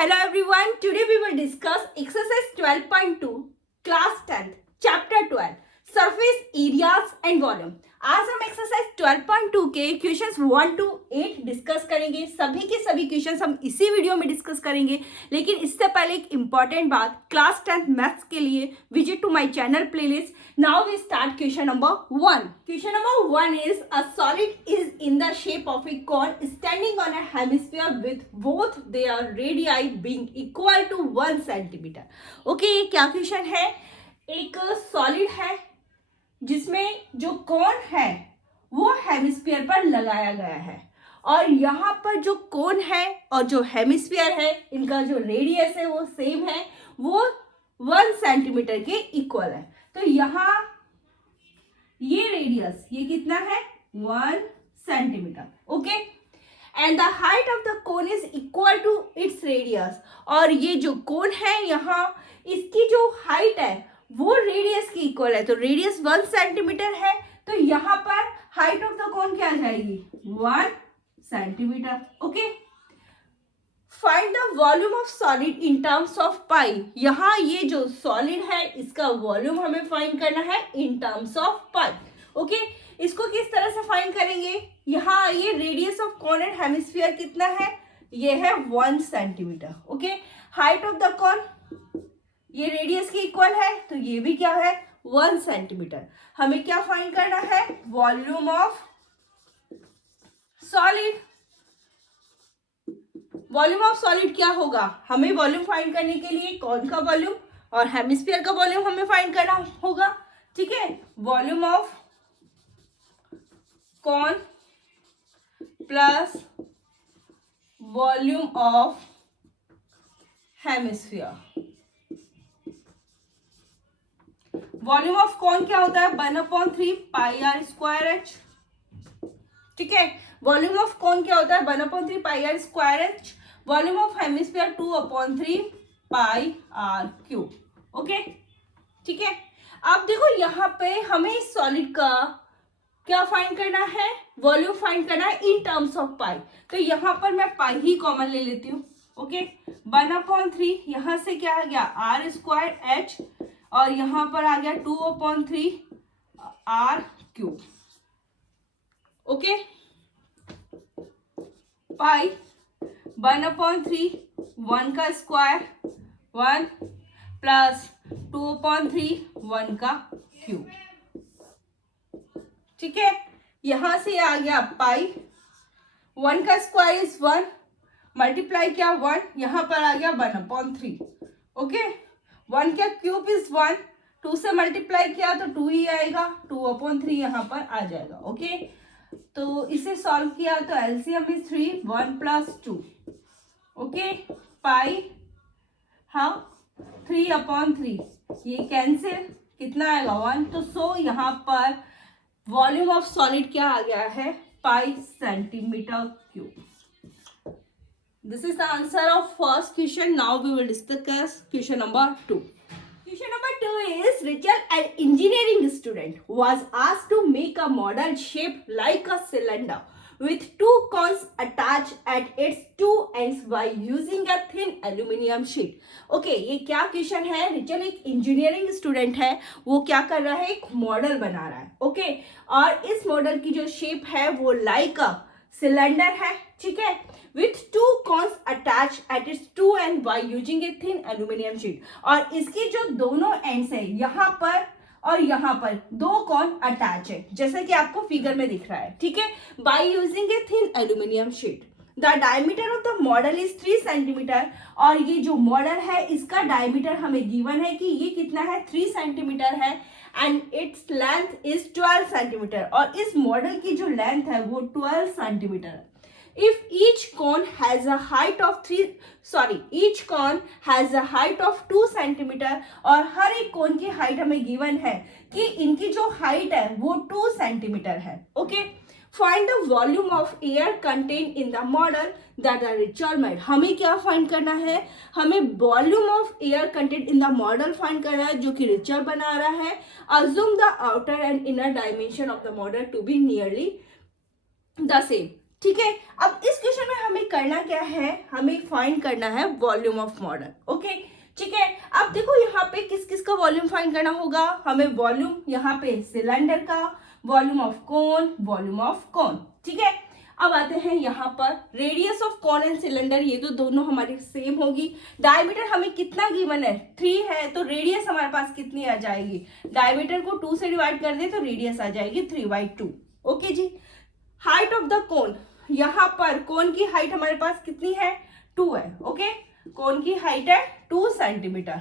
Hello everyone. Today we will discuss exercise 12.2 class 10th chapter 12 surface areas and volume. आज हम exercise 12.2 के questions 1 to 8 discuss करेंगे. सभी के सभी क्वेश्चंस हम इसी वीडियो में डिस्कस करेंगे. लेकिन इससे पहले एक इम्पॉर्टेंट बात, क्लास 10th मैथ्स के लिए visit to my channel playlist. Now we start question number 1. Question number 1 is a solid is in the shape of a cone standing on a hemisphere with both their radii being equal to 1 centimetre. Okay, ये क्या question है? एक solid है जिसमें जो कोन है वो hemisphere पर लगाया गया है, और यहाँ पर जो कोन है और जो हेमिस्फीयर है इनका जो रेडियस है वो सेम है, वो 1 सेंटीमीटर के इक्वल है. तो यहाँ ये रेडियस ये कितना है? 1 centimetre. Okay, and the height of the cone is equal to its radius. और ये जो कोन है यहाँ इसकी जो हाइट है वो रेडियस की इक्वल है. तो रेडियस 1 सेंटीमीटर है, तो यहाँ पर हाइट ऑफ द कोन क्या आ जाएगी? 1 centimetre. Okay, find the volume of solid in terms of pi. यहाँ ये जो सॉलिड है इसका वॉल्यूम हमें फाइंड करना है इन टर्म्स ऑफ पाई. ओके, इसको किस तरह से फाइंड करेंगे? यहाँ ये radius of cone and hemisphere कितना है? ये है 1 centimetre. Okay, height of the कोन ये रेडियस की इक्वल है, तो ये भी क्या है? 1 सेंटीमीटर. हमें क्या फाइंड करना है? Volume of solid. Volume of solid क्या होगा? हमें वॉल्यूम फाइंड करने के लिए कौन का वॉल्यूम और हेमिस्फीयर का वॉल्यूम हमें फाइंड करना होगा. ठीक है, volume of cone plus volume of hemisphere. Volume of cone क्या होता है? 1/3 पाई आर स्क्वायर एच. ठीक है, वॉल्यूम ऑफ कॉन क्या होता है? 1/3 pi R square H. Volume of hemisphere 2/3 pi R cube. Okay, ठीक है. अब देखो यहाँ पे हमें इस सॉलिड का क्या फाइंड करना है? वॉल्यूम फाइंड करना है इन टर्म्स ऑफ पाई. तो यहाँ पर मैं पाई ही कॉमन ले लेती हूँ. ओके, 1/3 यहाँ से क्या आ गया? आर स्क्वायर एच, और यहाँ पर आ गया 2/3 आर क्यूब. ओके, पाई 1/3 1 का स्क्वायर 1 प्लस 2/3 1 का क्यूब. ठीक है, यहां से आ गया पाई 1 का स्क्वायर इज 1 मल्टीप्लाई क्या 1, यहां पर आ गया 1/3. ओके, 1 का क्यूब इज 1, 2 से मल्टीप्लाई किया तो 2 ही आएगा, 2/3 यहाँ पर आ जाएगा. ओके, तो इसे सॉल्व किया तो एलसीएम इज 3, 1 प्लस 2. ओके, पाई हाँ 3/3 ये कैंसिल, कितना आएगा? 1. तो सो यहाँ पर वॉल्यूम ऑफ सॉलिड क्या आ गया है? पाई centimetre cube. This is the answer of first question. Now we will discuss question number 2. Question number 2 is Rachel, an engineering student, was asked to make a model shaped like a cylinder with 2 cones attached at its 2 ends by using a thin aluminum sheet. Okay, ये क्या question है? Rachel एक engineering student है, वो क्या कर रहा है? एक मॉडल बना रहा है. ओके, और इस मॉडल की जो शेप है वो लाइक अ सिलेंडर है. ठीक है, with 2 cones attached at its 2 ends by using a thin aluminum sheet. और इसके जो दोनों एंड्स है यहाँ पर और यहाँ पर 2 कॉन अटैच है, जैसे कि आपको फिगर में दिख रहा है. ठीक है, by using a thin aluminum sheet. The diameter of the model is 3 centimetre. और ये जो मॉडल है इसका डायमीटर हमें गिवन है कि ये कितना है? 3 सेंटीमीटर है, and its length is 12 centimetre. और इस मॉडल की जो लेंथ है वो 12 सेंटीमीटर है. If each cone has a height of each cone has a height of 2 centimetre, और हर एक कोन की हाइट हमें गिवन है कि इनकी जो हाइट है वो 2 सेंटीमीटर है. Okay, find the volume of air contain in the model that the Rachel made. हमें क्या फाइंड करना है? हमें volume of air contain in the model find करना है जो कि रिचर बना रहा है. Assume the outer and inner dimension of the model to be nearly the same. ठीक है, अब इस क्वेश्चन में हमें करना क्या है, हमें फाइंड करना है वॉल्यूम ऑफ मॉडल। ओके, ठीक है। अब देखो यहाँ पे किस किस का वॉल्यूम फाइंड करना होगा, हमें वॉल्यूम यहाँ पे सिलेंडर का, volume of cone, volume of cone, ठीक है। अब आते हैं यहाँ पर radius of cone and cylinder, ये तो दोनों हमारी सेम होगी। डायमीटर हमें कितना गिवन है, 3 है, तो रेडियस हमारे पास कितनी आ जाएगी, डायमीटर को 2 से डिवाइड कर दे तो रेडियस आ जाएगी 3/2। ओके जी। हाइट ऑफ द कोन, यहाँ पर कोन की हाइट हमारे पास कितनी है, 2 है। ओके, कोन की हाइट है 2 centimetre.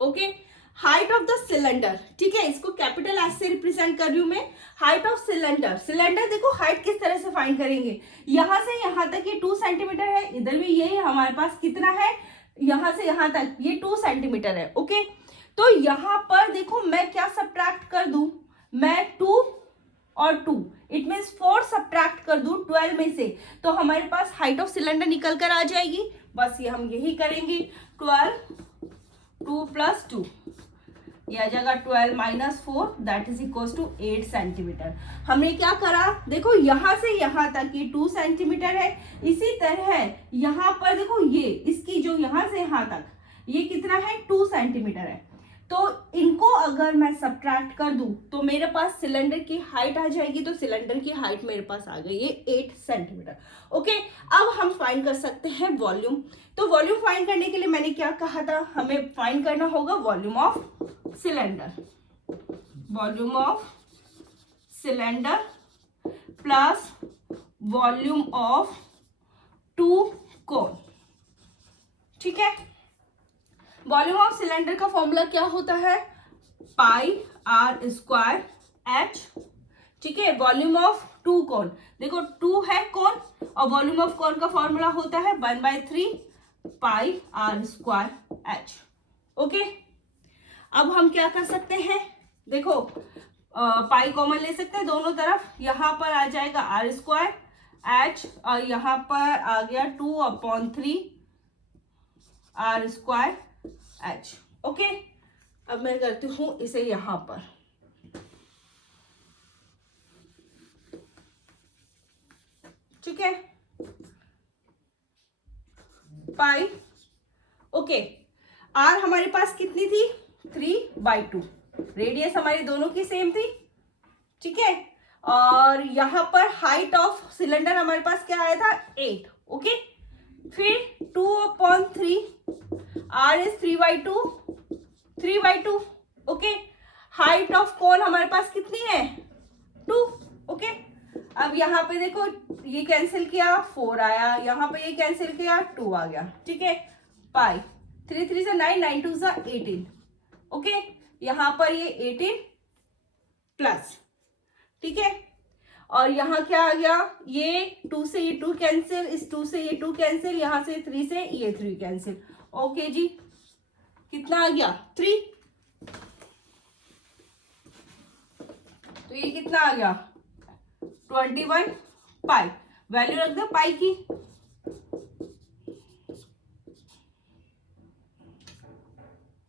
Okay, height of the cylinder, ठीक है, इसको कैपिटल एस से रिप्रेजेंट कर रही हूं मैं। हाइट ऑफ सिलेंडर, सिलेंडर देखो हाइट किस तरह से फाइंड करेंगे, यहां से यहां तक ये 2 सेंटीमीटर है, इधर भी ये हमारे पास कितना है, यहां से यहां तक ये 2 सेंटीमीटर है। ओके, तो यहां पर देखो मैं क्या सब्ट्रैक्ट कर दूं, मैं 2 और 2 इट मीन्स 4 सब्ट्रैक्ट कर दूं 12 में से, तो हमारे पास हाइट ऑफ सिलेंडर निकल कर आ जाएगी। बस ये हम यही करेंगे, 12 2 + 2 यह आ जाएगा 12 - 4 that is equal to 8 centimetre. हमने क्या करा, देखो यहां से यहां तक ये 2 सेंटीमीटर है, इसी तरह यहां पर देखो ये इसकी जो यहां से यहां तक ये कितना है, 2 सेंटीमीटर है, तो इनको अगर मैं सब्ट्रैक्ट कर दूं तो मेरे पास सिलेंडर की हाइट आ जाएगी, तो सिलेंडर की हाइट मेरे पास आ गई है 8 सेंटीमीटर। ओके, अब हम फाइंड कर सकते हैं वॉल्यूम। तो वॉल्यूम फाइंड करने के लिए मैंने क्या कहा था, हमें फाइंड करना होगा volume of cylinder, volume of cylinder plus volume of 2 कोन, ठीक है। वॉल्यूम ऑफ सिलेंडर का फॉर्मूला क्या होता है, πr²h, ठीक है। वॉल्यूम ऑफ 2 कोन, देखो 2 है कोन और वॉल्यूम ऑफ कोन का फॉर्मूला होता है 1/3 πr²h। ओके, अब हम क्या कर सकते हैं, देखो पाई कॉमन ले सकते हैं दोनों तरफ, यहां पर आ जाएगा r²h और यहां पर आ गया 2/3 r²h। ओके, अब मैं करती हूं इसे यहां पर, ठीक है, पाई। ओके, आर हमारे पास कितनी थी, 3/2, रेडियस हमारी दोनों की सेम थी, ठीक है। और यहां पर हाइट ऑफ सिलेंडर हमारे पास क्या आया था, 8। ओके, फिर 2/3 r is 3/2। Okay, height of cone हमारे पास कितनी है, 2। ओके, अब यहाँ पे देखो ये कैंसिल किया 4 आया, यहाँ पे ये कैंसिल किया 2 आ गया, ठीक है। पाई 3 3 से 9 9 2 से 18। ओके, यहाँ पर ये 18 प्लस, ठीक है। और यहाँ क्या आ गया, ये 2 से ये 2 कैंसिल, इस 2 से ये 2 कैंसिल, यहाँ से 3 से ये 3 कैंसिल। ओके जी, कितना आ गया, 3। तो ये कितना आ गया, 21 पाई। वैल्यू रख दो पाई की,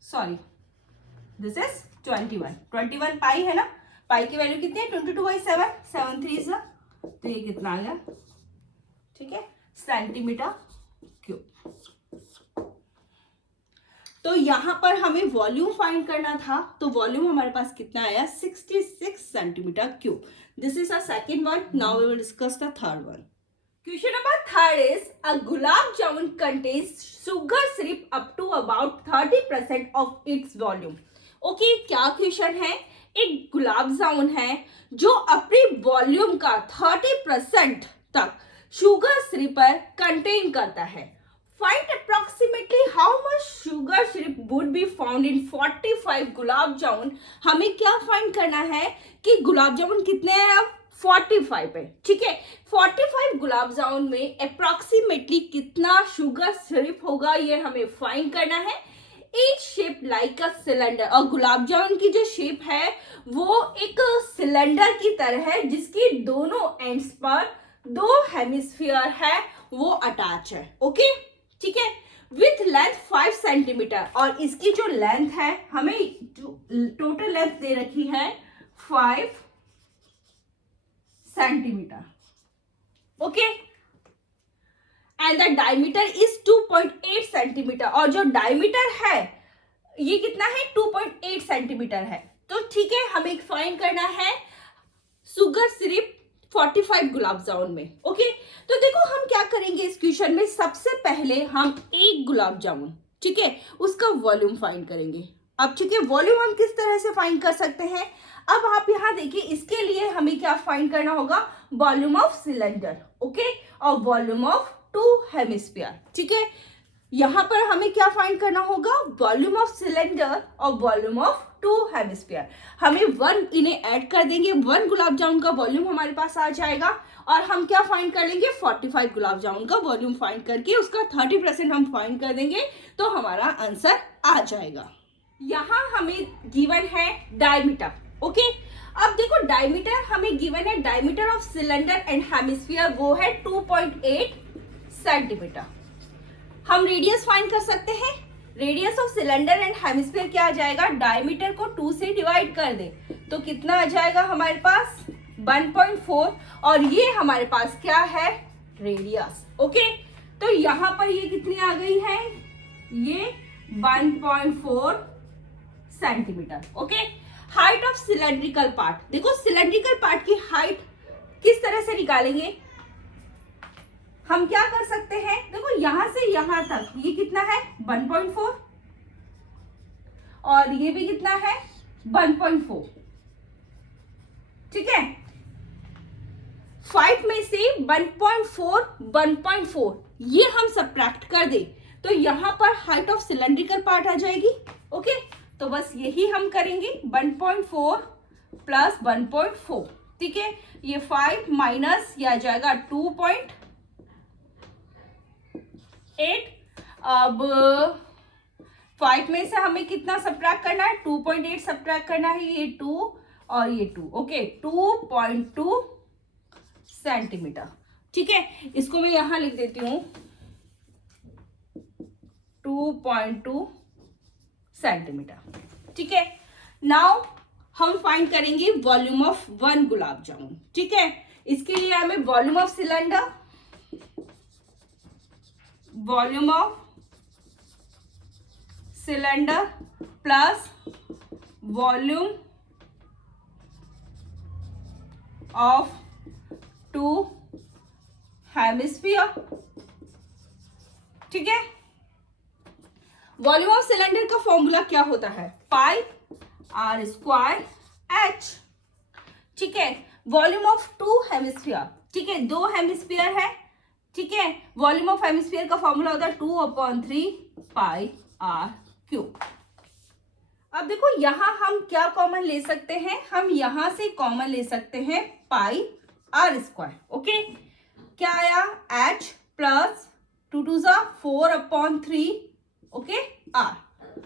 सॉरी दिस इज 21 पाई है ना, पाई की वैल्यू कितनी है, 22/7, 7 3 सा, तो ये कितना आ गया, ठीक है, सेंटीमीटर क्यूब। तो यहां पर हमें वॉल्यूम फाइंड करना था, तो वॉल्यूम हमारे पास कितना आया, 66 centimetre cube. This is a second one, now we will discuss the third one. Question number 3 is a gulab jamun contains sugar syrup up to about 30% of its volume. Okay, क्या question है, एक गुलाब जामुन है जो अपनी volume का 30% तक sugar syrup contain करता है। Find approximately how much sugar syrup would be found in 45 gulab jamun. हमें क्या फाइंड करना है कि गुलाब जामुन कितने हैं, अब 45 है, ठीक है। 45 गुलाब जामुन में अप्रोक्सीमेटली कितना शुगर सिरप होगा, ये हमें फाइंड करना है। Each shape like a cylinder, और गुलाब जामुन की जो शेप है वो एक सिलेंडर की तरह है, जिसकी दोनों एंड्स पर 2 हेमिस्फीयर है वो अटैच है। ओके, ठीक है, विथ लेंथ 5 सेंटीमीटर, और इसकी जो लेंथ है, हमें जो टोटल लेंथ दे रखी है 5 centimetre. Okay, and the diameter is 2.8 centimetre. और जो डायमीटर है ये कितना है? 2.8 सेंटीमीटर है. तो ठीक है, हमें फाइंड करना है शुगर सिरप 45 गुलाब जामुन में. ओके, तो देखो हम क्या करेंगे इस क्वेश्चन में. सबसे पहले हम एक गुलाब जामुन, ठीक है, उसका वॉल्यूम फाइंड करेंगे. अब ठीक है, वॉल्यूम हम किस तरह से फाइंड कर सकते हैं. अब आप यहाँ देखिए, इसके लिए हमें क्या फाइंड करना होगा? Volume of cylinder. ओके, और वॉल्यूम ऑफ टू हेमिस्फीयर. ठीक है, यहाँ पर हमें क्या फाइंड करना होगा? वॉल्यूम ऑफ सिलेंडर और वॉल्यूम ऑफ टू हेमिस्फीयर. हमें वन इन्हें ऐड कर देंगे, 1 गुलाब जामुन का वॉल्यूम हमारे पास आ जाएगा. और हम क्या फाइंड कर लेंगे? 45 गुलाब जामुन का वॉल्यूम फाइंड करके उसका 30% हम फाइंड कर देंगे, तो हमारा आंसर आ जाएगा. यहाँ हमें गिवन है डायमीटर. ओके, अब देखो डायमीटर हमें गिवन है, diameter of cylinder and hemisphere वो है 2.8 सेंटीमीटर. हम रेडियस फाइंड कर सकते हैं. Radius of cylinder and hemisphere क्या आ जाएगा? डायमीटर को 2 से डिवाइड कर दे तो कितना आ जाएगा हमारे पास? 1.4. और ये हमारे पास क्या है? रेडियस. ओके, तो यहाँ पर ये कितनी आ गई है? ये 1.4 centimetre. Okay, height of cylindrical part. देखो सिलेंड्रिकल पार्ट की हाइट किस तरह से निकालेंगे? हम क्या कर सकते हैं? देखो यहां से यहां तक ये कितना है? 1.4. और ये भी कितना है? 1.4. ठीक है, 5 में से 1.4 ये हम सब्ट्रैक्ट कर दे तो यहां पर हाइट ऑफ सिलेंड्रिकल पार्ट आ जाएगी. ओके, तो बस यही हम करेंगे. 1.4 प्लस 1.4. ठीक है, ये 5 माइनस ये आ जाएगा 2.8. अब 5 में से हमें कितना सब्ट्रैक्ट करना है? 2.8 सब्ट्रैक्ट करना है. ये 2 और ये 2. Okay, 2.2 centimetre. ठीक है, इसको मैं यहां लिख देती हूं 2.2 सेंटीमीटर. ठीक है, नाउ हम फाइंड करेंगे वॉल्यूम ऑफ 1 गुलाब जामुन. ठीक है, इसके लिए हमें volume of cylinder, volume of cylinder plus volume of 2 hemisphere. ठीक है, वॉल्यूम ऑफ सिलेंडर का फॉर्मूला क्या होता है? पाई आर स्क्वायर एच. ठीक है, वॉल्यूम ऑफ 2 हेमिस्फीयर. ठीक है, 2 हेमिस्फीयर है. ठीक है, वॉल्यूम ऑफ हेमिस्फीयर का फॉर्मूला होता है 2/3 पाई आर क्यूब. अब देखो यहां हम क्या कॉमन ले सकते हैं? हम यहां से कॉमन ले सकते हैं पाई आर स्क्वायर. ओके, क्या आया? H plus 2 2 4/3. Okay, R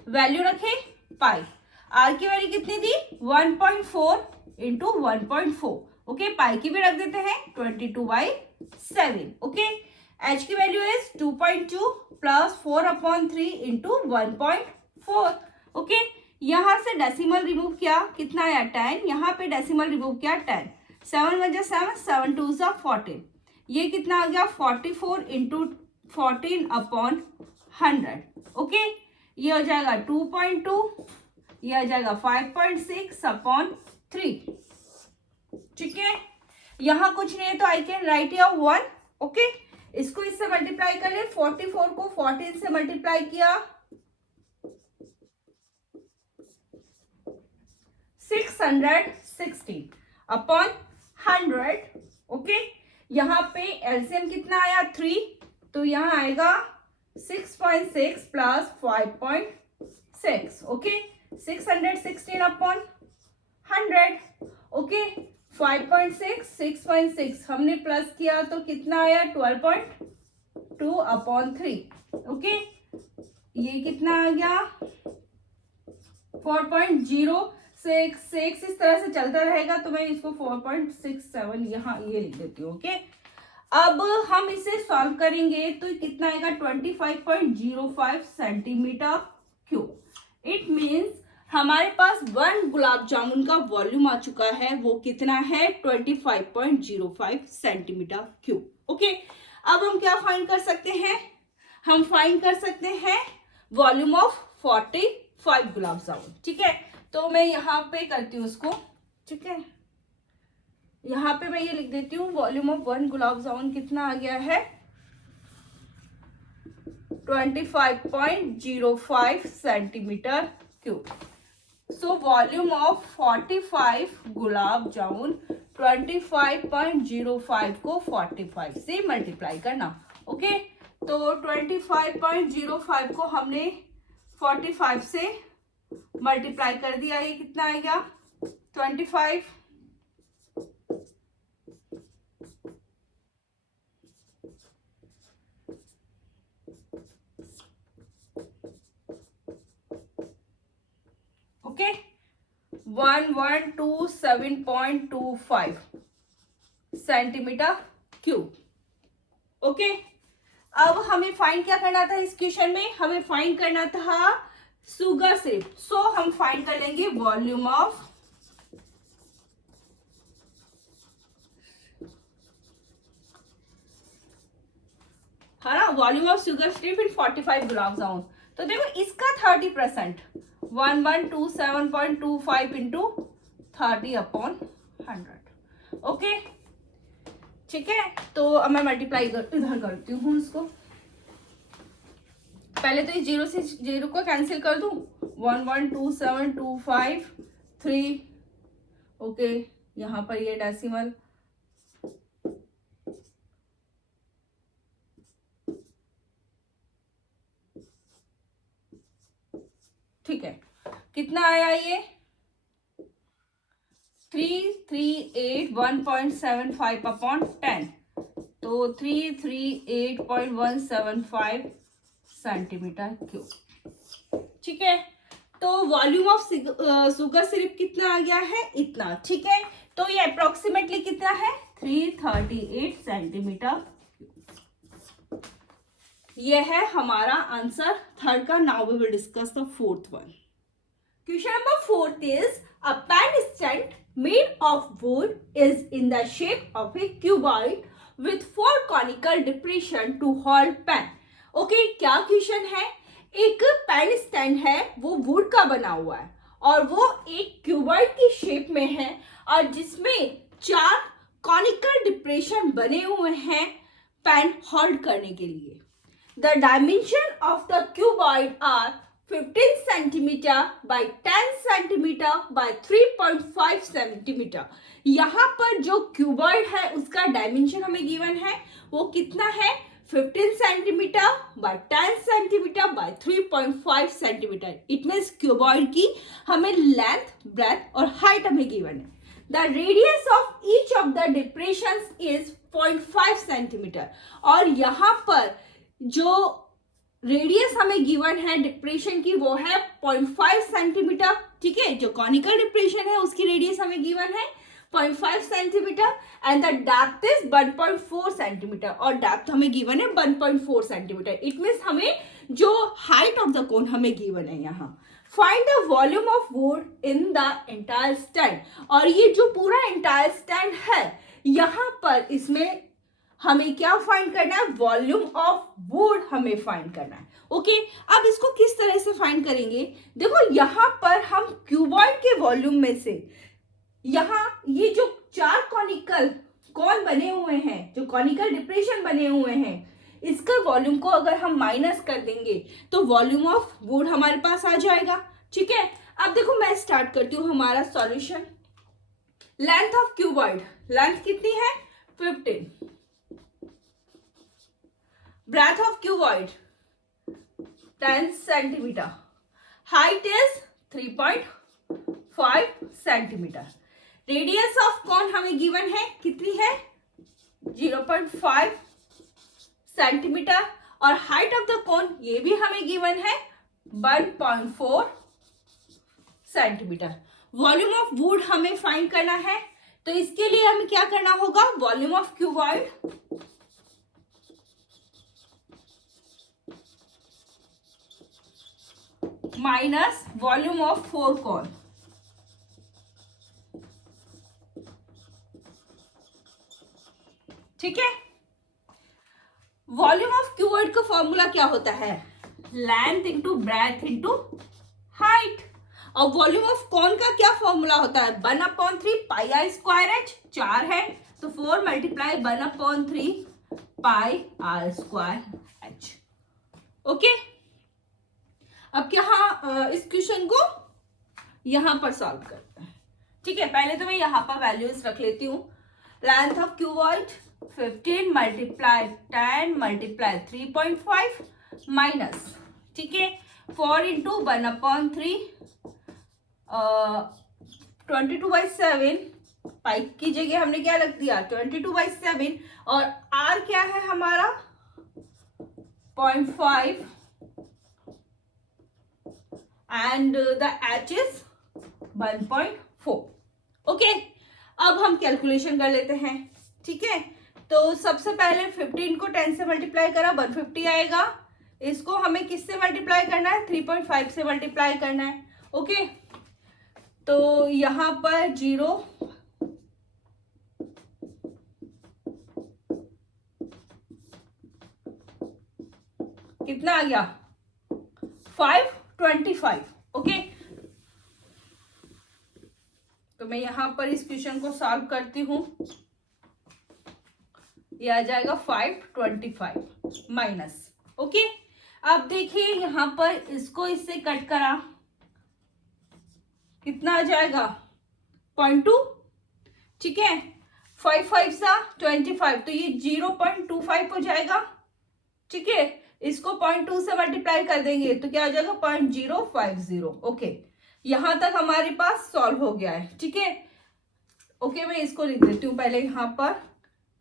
value रखे पाई. आर की वैल्यू कितनी थी? 1.4 इंटू 1.4. ओके, पाई की भी रख देते हैं 22/7. ओके, एच की value is 2.2 plus 4/3 into 1.4. Okay, यहां से डेसिमल रिमूव किया, कितना आया? 10. यहां पे डेसिमल रिमूव किया 10. 7 × 7, 7 2 14. ये कितना आ गया? 44 इंटू 14/100. ओके, ये हो जाएगा 2.2, ये आ जाएगा 5.6/3. ठीक है, यहां कुछ नहीं है तो I can write here 1. Okay, इसको इससे मल्टीप्लाई कर ले. 44 को 14 से मल्टीप्लाई किया 616/100. ओके, यहाँ पे एलसीएम कितना आया? 3. तो यहाँ आएगा 6.6 प्लस 5.6. ओके, 616/100. ओके, 5.6 6.6 हमने प्लस किया तो कितना आया? 12.2/3. ओके, ये कितना आ गया? 4.066. इस तरह से चलता रहेगा तो मैं इसको 4.67 यहाँ ये लिख देती हूँ. ओके, अब हम इसे सॉल्व करेंगे तो कितना आएगा? 25.05 सेंटीमीटर क्यूब. इट मीन्स हमारे पास 1 गुलाब जामुन का वॉल्यूम आ चुका है, वो कितना है 25.05 सेंटीमीटर क्यूब। ओके, अब हम क्या फाइंड कर सकते हैं, हम फाइंड कर सकते हैं वॉल्यूम ऑफ 45 गुलाब जामुन। ठीक है, तो मैं यहाँ पे करती हूँ उसको। ठीक है, यहाँ पे मैं ये लिख देती हूँ वॉल्यूम ऑफ 1 गुलाब जामुन कितना आ गया है 25.05 centimetre cube. So volume of 45 gulab jamun 25.05 को 45 से मल्टीप्लाई करना। ओके, तो 25.05 को हमने 45 से मल्टीप्लाई कर दिया, ये कितना आएगा 25 ओके 1127.25 सेंटीमीटर क्यूब। ओके, अब हमें फाइंड क्या करना था इस क्वेश्चन में, हमें फाइंड करना था शुगर सिरप। सो हम फाइंड कर लेंगे वॉल्यूम ऑफ है ना, वॉल्यूम ऑफ शुगर सिरप इन 45 गुलाब जामुन। तो देखो इसका 30% 1127.25 इंटू 30/100। ओके, ठीक है, तो अब मैं मल्टीप्लाई इधर करती हूँ इसको। पहले तो इस 0 से 0 को कैंसिल कर दूं, 112725 ओके, यहाँ पर ये डेसिमल ठीक है, कितना आया ये 3381.75/10, तो 338.175 सेंटीमीटर क्यूब। ठीक है, तो वॉल्यूम ऑफ शुगर सिरप कितना आ गया है इतना। ठीक है, तो ये अप्रोक्सीमेटली कितना है 338 सेंटीमीटर। ये है हमारा आंसर थर्ड का। Now we will discuss the fourth one. Question number 4 is a pen stand made of wood is in the shape of a cuboid with 4 conical depression to hold pen. Okay, क्या question है, एक pen stand है वो would का बना हुआ है और वो एक क्यूबॉइड की शेप में है और जिसमें 4 कॉनिकल डिप्रेशन बने हुए हैं पेन होल्ड करने के लिए। The dimension of the cuboid are 15 centimetre by 10 centimetre by 3.5 centimetre. यहाँ पर जो क्यूबॉइड है उसका डायमेंशन हमें गिवन है, वो कितना है 15 centimetre by 10 centimetre by 3.5 centimetre. It means cuboid की हमें लेंथ, ब्रेथ और हाइट हमें गिवन है। The radius of each of the depressions is 0.5 centimetre और यहाँ पर जो रेडियस हमें गिवन है डिप्रेशन की वो है 0.5 सेंटीमीटर। ठीक है, जो कॉनिकल डिप्रेशन है उसकी रेडियस हमें गिवन है 0.5 centimetre and the depth is 1.4 centimetre और डेप्थ हमें गिवन है 1.4 सेंटीमीटर। इट मीन्स हमें जो हाइट ऑफ द कोन हमें गिवन है यहाँ। Find the volume of would in the entire stand. और ये जो पूरा एंटायर स्टैंड है यहाँ पर इसमें हमें क्या फाइंड करना है, वॉल्यूम ऑफ वुड हमें फाइंड करना है। ओके, अब इसको किस तरह से फाइंड करेंगे, देखो यहाँ पर हम क्यूबॉइड के वॉल्यूम में से यहाँ ये जो 4 कॉनिकल कौन बने हुए हैं, जो कॉनिकल डिप्रेशन बने हुए हैं, इसका वॉल्यूम को अगर हम माइनस कर देंगे तो वॉल्यूम ऑफ वुड हमारे पास आ जाएगा। ठीक है, अब देखो मैं स्टार्ट करती हूँ हमारा solution. Length of cuboid, length कितनी है 15, breadth of cuboid 10 centimeter, height is 3.5 centimeter, radius of cone हमें given है कितनी है 0.5 सेंटीमीटर और height of the cone ये भी हमें given है 1.4 सेंटीमीटर। वॉल्यूम ऑफ वुड हमें फाइंड करना है, तो इसके लिए हमें क्या करना होगा, volume of cuboid minus volume of 4 cone. ठीक है, वॉल्यूम ऑफ क्यूबॉइड का फॉर्मूला क्या होता है? Length into breadth into height. और वॉल्यूम ऑफ कॉन का क्या फॉर्मूला होता है? 1/3 पाई आर स्क्वायर एच, 4 है तो 4 multiply 1/3 pi R square H. Okay, अब क्या इस क्वेश्चन को यहां पर सॉल्व करते हैं। ठीक है, पहले तो मैं यहां पर वैल्यूज रख लेती हूँ। Length of cuboid 15 multiply 10 multiply 3.5 minus, ठीक है, 4 इंटू 1/3 22/7 पाई की जगह हमने क्या रख दिया? 22/7। और आर क्या है हमारा? 0.5 and the H is 1.4। Okay, अब हम कैलकुलेशन कर लेते हैं। ठीक है, तो सबसे पहले 15 को 10 से मल्टीप्लाई करा 150 आएगा। इसको हमें किससे मल्टीप्लाई करना है? 3.5 से मल्टीप्लाई करना है। ओके, तो यहां पर 0 कितना आ गया? 525। ओके, तो मैं यहां पर इस क्वेश्चन को सॉल्व करती हूं। ये आ जाएगा 525 माइनस। ओके, अब देखिए यहां पर इसको इससे कट करा, कितना आ जाएगा? 0.2। ठीक है, 5 5 सा 25, तो ये 0.25 हो जाएगा। ठीक है, इसको 0.2 से मल्टीप्लाई कर देंगे तो क्या हो जाएगा? 0.050। ओके, यहां तक हमारे पास सॉल्व हो गया है। ठीक है, ओके, मैं इसको लिख देती हूँ पहले यहां पर।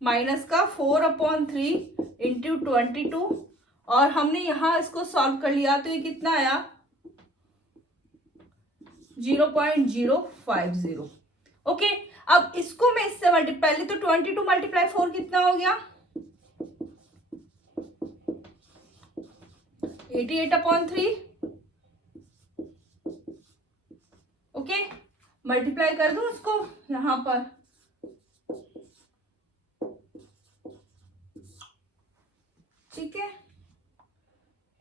माइनस का 4/3 इंटू 22, और हमने यहां इसको सॉल्व कर लिया तो ये कितना आया? 0.050। ओके, अब इसको मैं इससे मल्टीप्लाई, पहले तो 22 मल्टीप्लाई 4 कितना हो गया? 88/3। ओके, मल्टीप्लाई कर दूं उसको यहां पर। ठीक है,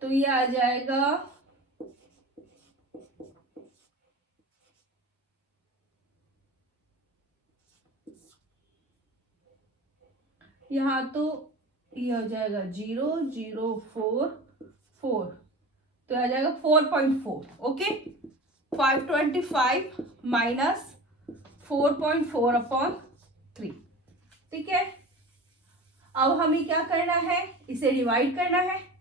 तो ये आ जाएगा यहां, तो ये हो जाएगा 0.044, तो आ जाएगा 4.4। Okay, 525 minus 4.4/3। ठीक है, अब हमें क्या करना है? इसे डिवाइड करना है।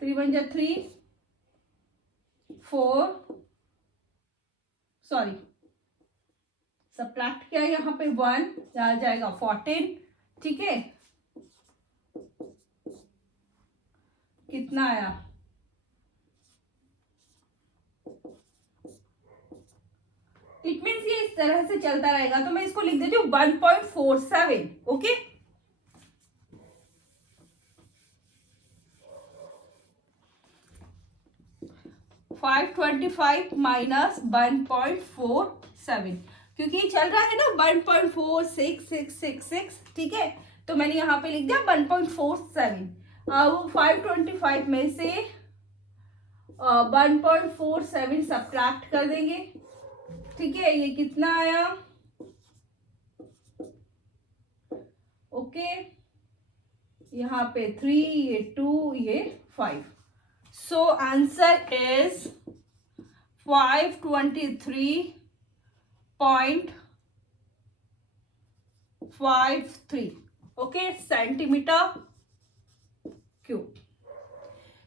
3 1 3, 4, सॉरी सबट्रैक्ट किया यहाँ पे 1, आ जाएगा 14। ठीक है, कितना आया? इट मीन्स ये इस तरह से चलता रहेगा, तो मैं इसको लिख देती हूँ 1.47। ओके, $525 माइनस 1.47, क्योंकि चल रहा है ना 1.46666। ठीक है, तो मैंने यहां पे लिख दिया 1.47। अब 525 में से 1.47 सब्ट्रैक्ट कर देंगे। ठीक है, ये कितना आया? ओके, यहाँ पे 3, ये 2, ये 5। So answer is 523.53 okay centimetre cube.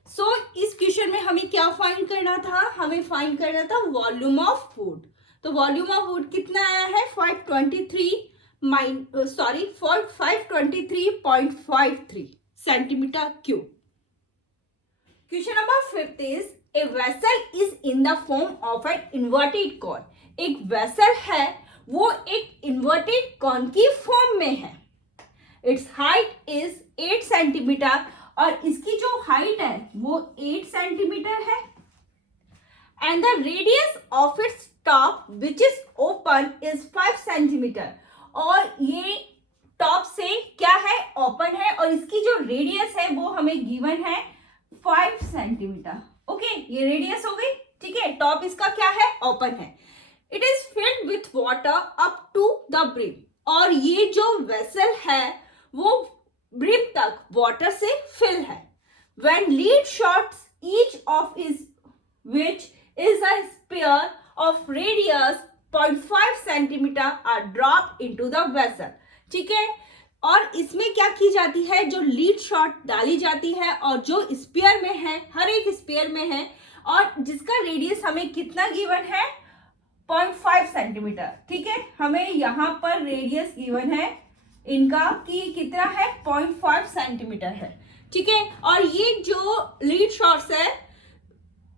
So इस क्वेश्चन में हमें क्या फाइंड करना था? हमें फाइंड करना था वॉल्यूम ऑफ वुड। तो वॉल्यूम ऑफ वुड कितना आया है? 523.53 centimetre cube. Question number 5 is a vessel is in the form of an inverted corn. एक वेसल है, वो एक इन्वर्टेड कॉर्न की फॉर्म में है। इट्स हाइट इज 8 सेंटीमीटर और इसकी जो हाइट है वो 8 सेंटीमीटर है, and the radius of its top which is open is 5 centimetre, और ये टॉप से क्या है, ओपन है, और इसकी जो रेडियस है वो हमें गिवन है 5 सेंटीमीटर। ओके, ये रेडियस हो गई, ठीक है। टॉप इसका क्या है, ओपन है। It is filled with water up to the brim, और ये जो वेसल है वो ब्रिम तक वाटर से फिल है। When lead shots each of is which is a sphere of radius 0.5 centimeter are dropped into the vessel, ठीक है। और इसमें क्या की जाती है, जो लीड शॉट डाली जाती है और जो स्पेयर में है, हर एक स्पेयर में है, और जिसका रेडियस हमें कितना गिवन है, 0.5 सेंटीमीटर, ठीक है। हमें यहाँ पर रेडियस गिवन है इनका कि कितना है, 0.5 सेंटीमीटर है, ठीक है। और ये जो लीड शॉट्स है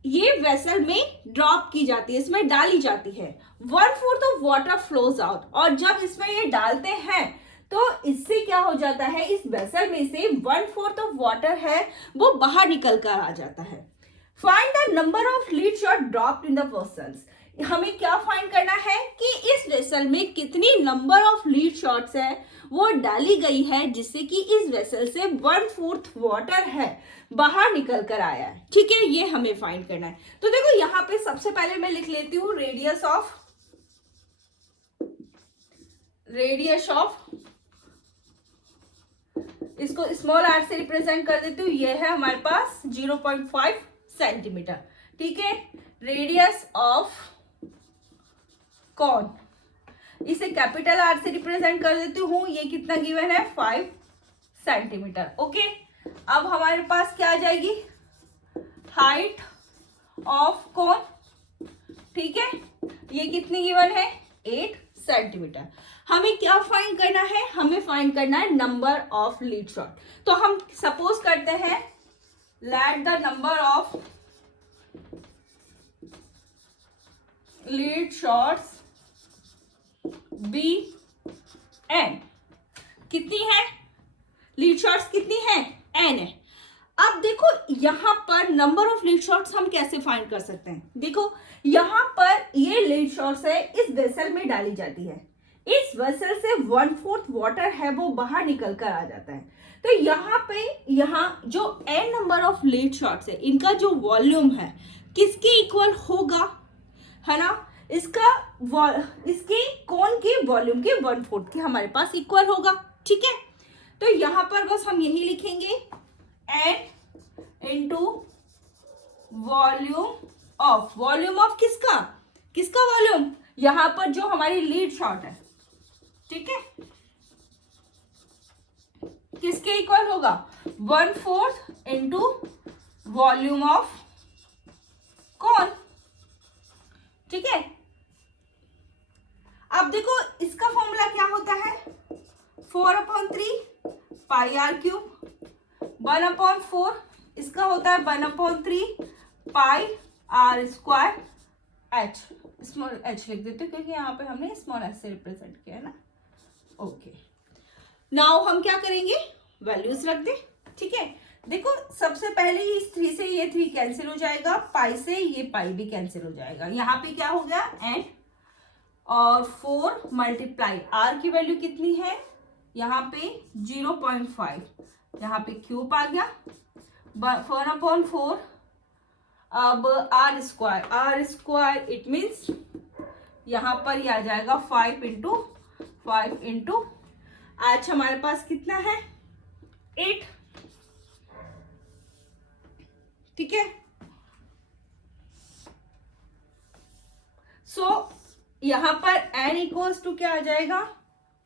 ये वेसल में ड्रॉप की जाती है, इसमें डाली जाती है। 1/4 ऑफ वाटर फ्लोज आउट, और जब इसमें ये डालते हैं तो इससे क्या हो जाता है, इस वेसल में से 1/4 ऑफ वाटर है वो बाहर निकल कर आ जाता है। Find the number of lead shot dropped in the vessels, हमें क्या फाइंड करना है कि इस वेसल में कितनी नंबर ऑफ लीड शॉट्स है वो डाली गई है, जिससे कि इस वेसल से 1/4 वाटर है बाहर निकल कर आया है, ठीक है। ये हमें फाइंड करना है। तो देखो यहाँ पे सबसे पहले मैं लिख लेती हूँ रेडियस ऑफ, इसको स्मॉल आर से रिप्रेजेंट कर देती हूँ। ये है हमारे पास 0.5 सेंटीमीटर, ठीक है। रेडियस ऑफ कॉन, इसे कैपिटल आर से रिप्रेजेंट कर देती हूँ। ये कितना गिवन है, 5 सेंटीमीटर, ओके। अब हमारे पास क्या आ जाएगी, हाइट ऑफ कॉन, ठीक है। ये कितनी गिवन है, 8 सेंटीमीटर। हमें क्या फाइंड करना है, हमें फाइंड करना है नंबर ऑफ लीड शॉट। तो हम सपोज करते हैं, let the number of lead shots be N. कितनी है लीड शॉट्स, कितनी है, एन है। अब देखो यहां पर नंबर ऑफ लीड शॉट्स हम कैसे फाइंड कर सकते हैं। देखो यहां पर ये लीड शॉट्स है, इस वेसल में डाली जाती है, इस वेसल से 1/4 वाटर है वो बाहर निकल कर आ जाता है। तो यहाँ पे जो N number of lead shots है, इनका जो वॉल्यूम है किसके इक्वल होगा, है ना, इसके कौन के वॉल्यूम के 1/4 के हमारे पास इक्वल होगा, ठीक है। तो यहां पर बस हम यही लिखेंगे, एन इंटू वॉल्यूम ऑफ किसका वॉल्यूम, यहां पर जो हमारी लीड शॉट है, ठीक है, किसके इक्वल होगा, 1/4 इंटू वॉल्यूम ऑफ कौन, ठीक है। अब देखो इसका फॉर्मूला क्या होता है, 4/3 पाई आर क्यूब, 1/4 इसका होता है 1/3 pi R square H, small H लिख देते क्योंकि यहाँ पे हमने स्मॉल एच से रिप्रेजेंट किया है ना, ओके। नाउ हम क्या करेंगे, वैल्यूज रख दे, ठीक है। देखो सबसे पहले इस 3 से ये 3 कैंसिल हो जाएगा, पाई से ये पाई भी कैंसिल हो जाएगा। यहाँ पे क्या हो गया, एन और 4 मल्टीप्लाई आर की वैल्यू कितनी है, यहाँ पे 0.5, यहाँ पे क्यूब आ गया, 1/4, अब आर स्क्वायर इट मीन्स यहाँ पर ये आ जाएगा 5 इंटू एच हमारे पास कितना है, 8, ठीक है। सो यहां पर n इक्वल्स टू क्या आ जाएगा,